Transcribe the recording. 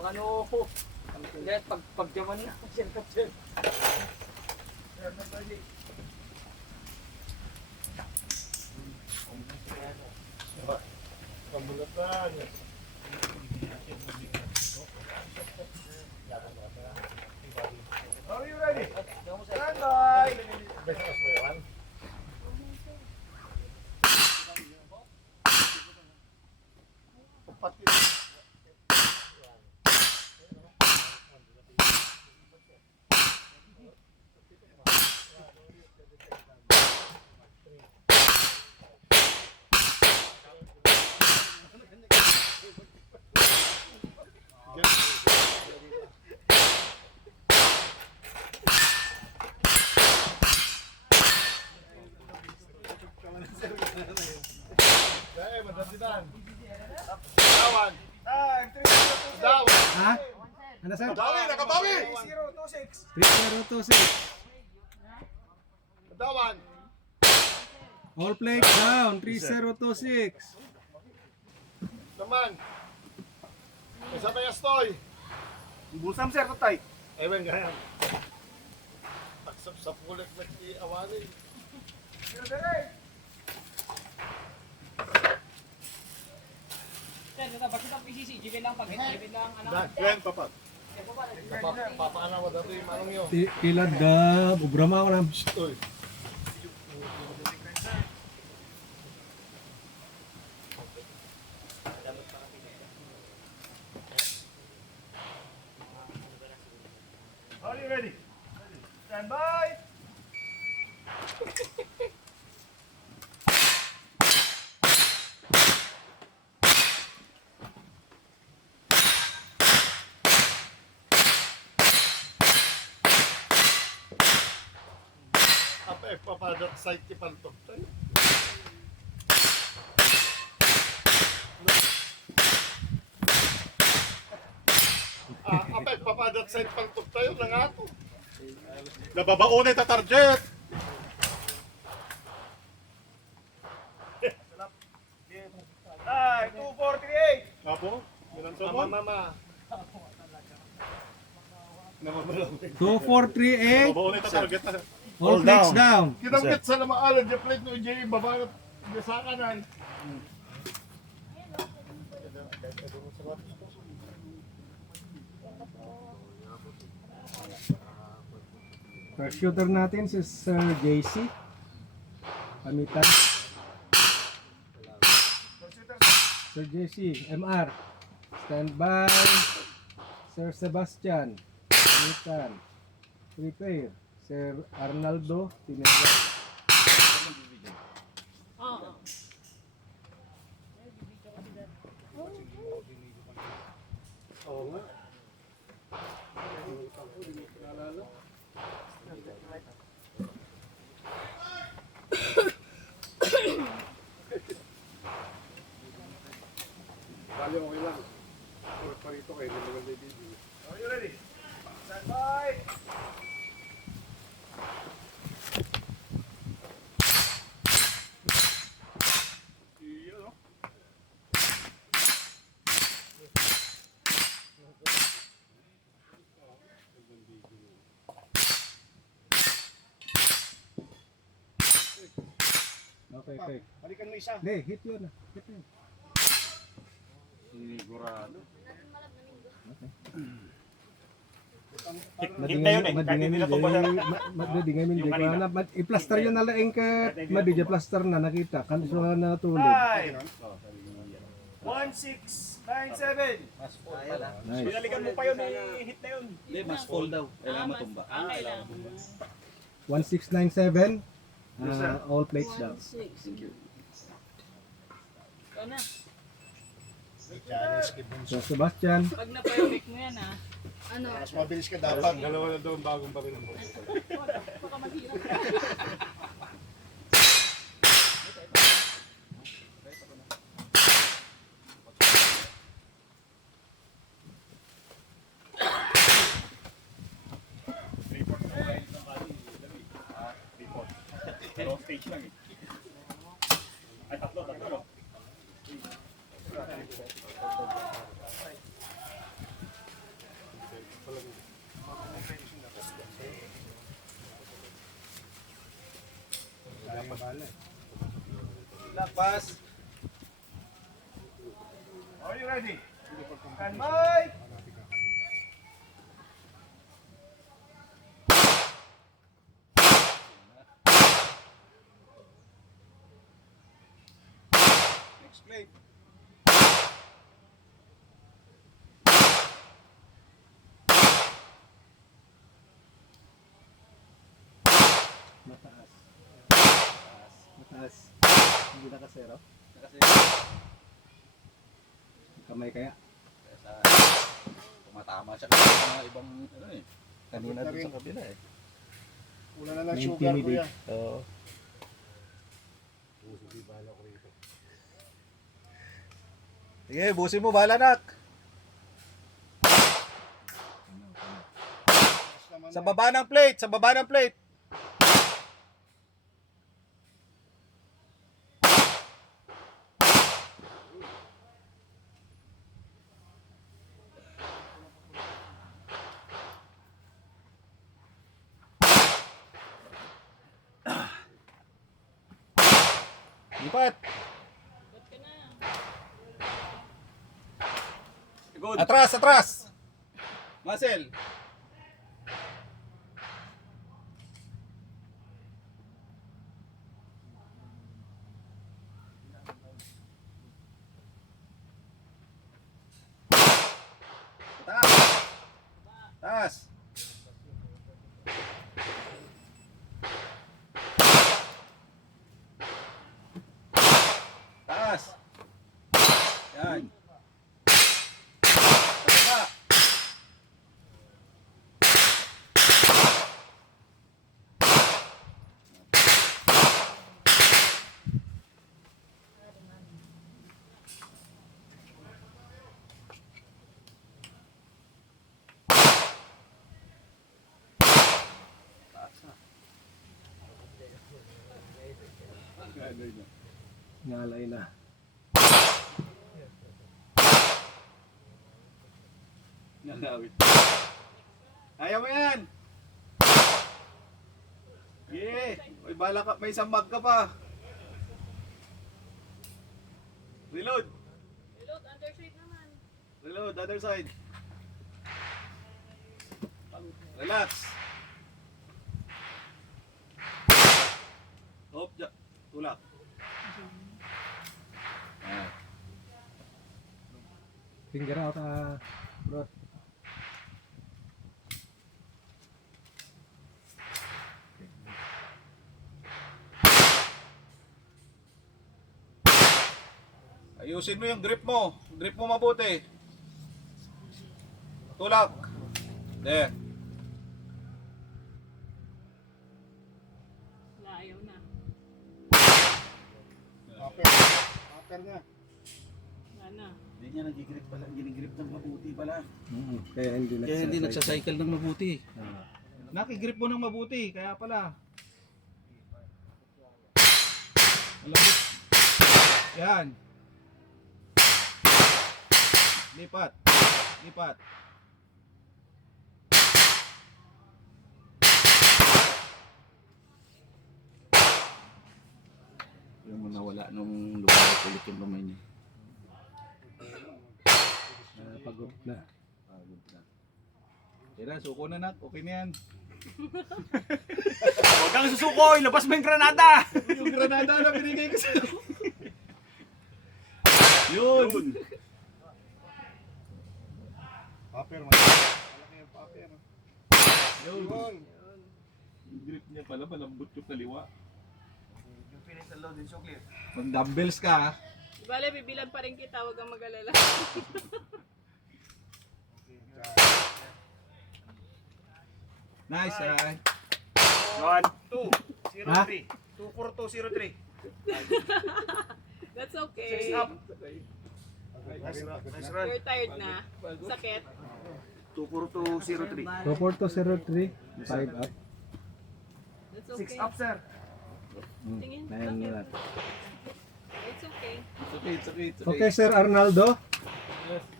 Baka ano ko. Hindi, pagjaman na. Kapsel. Pambulatan. Are you ready? Stand by. Dawan. Dawan. Ha? Ano sir? Dawi, nakabawi. 3026. Dawan. All plates down. 3026. Naman. Isa pa yastoy. Busam sir, tutay. Ewan ganyan. Taksap sa pulit na awali. Sir, bakit ang PCC? GB lang pag GB lang ano. Gwen, papa. Papaana mo dito yung manong yun. Kilad da. Ubrama ko lang. Uy. Are you ready? Stand by. Apa papadat site ti pantok tayo. Apa papadat site pantok tayo na nga to. Nababaunay ta target. Ay, 2438. Apo, minang sabon. Mama. Namamalaw. 2438. Nababaunay ta target na. All plates down. Kinamit sa namaalan, di plate no Jay, babanat, sa kanan. First shooter natin si Sir JC. Pamitan. Sir JC, MR. Stand by. Sir Sebastian. Pamitan. Prepare. Sir Arnaldo. Tinera. Oo nga. Bali, okay lang. Parito kayo, hindi naman baby. Are you ready? Stand by! Iyon, no? Okay, okay. Balikan mo isa. Hindi, hit yun. Hit yun. Sigurado. Madingay min di ko na i-plaster yun na lang ka madija plaster na nakita kan so na tulog. 1697. Nice. Binalikan mo pa yun hit na yun. Hindi, mas fall daw. Kailangan matumba. Kailangan. 1697. All plates down. Thank you. Ikaw na. So Sebastian, Pag na-perfect mo yan ha. Ano? Mas mabilis ka dapat. Dalawa na doon bagong pa rin mo. Baka mahirap. Pero stage lang eh. Ay, tatlo. Lakpas. Are you ready? Stand by! Next plate. Mataas. Mataas. Hindi nakasero. Kasi Kamay kaya. sa tumatama siya kasi sa mga ibang ano eh. Kanina dun sa kabila eh. Wala na lang May sugar, intimidate. kuya. Oo. Sige, busin mo, bahala nak. Sa baba ng plate, sa baba ng plate. Lipat. Atras, atras. Marcel. Taas. Taas. Taas. Yan. Baba. Ngalay na. Nalawit. Kaya mo yan. Yeah. May bala ka, may isang mag ka pa. Reload. Reload, underside naman. Reload, other side. Relax. Hop, tulak. Ah. Finger out, bro. Ayusin mo yung grip mo. Grip mo mabuti. Tulak. There. Wala, ayaw na. Upper na. Wala na. Hindi niya nag-grip pala. Ginigrip ng mabuti pala. Kaya hindi Kaya hindi nagsacycle ng mabuti. Ah. Nakigrip mo ng mabuti. Kaya pala. Malambot. Yan. Lipat. Lipat. Yung nawala nung lugar ulit yung kamay niya. Pagod na. Pagod na. Tira, suko na nak. Okay na yan. Huwag kang susuko, ilabas mo yung granada! Yung granada na binigay ko sa'yo. Yun. Upper, malaki yung upper. Yun. Yung grip niya pala, malambot yung kaliwa. Yung finish na load in chocolate. Pag dumbbells ka, Bale, bibilan pa rin kita, huwag kang mag-alala. nice, 1, 2, 0, Ha? 3. 24203. That's 6 okay. up. Nice run. You're tired na. Sakit. 24203. 24203, 5 up. That's 6 okay. up, sir. Tingin. Ayan Bakit? na. It's okay. It's okay, it's okay, it's okay. Okay, Sir Arnaldo. Yes.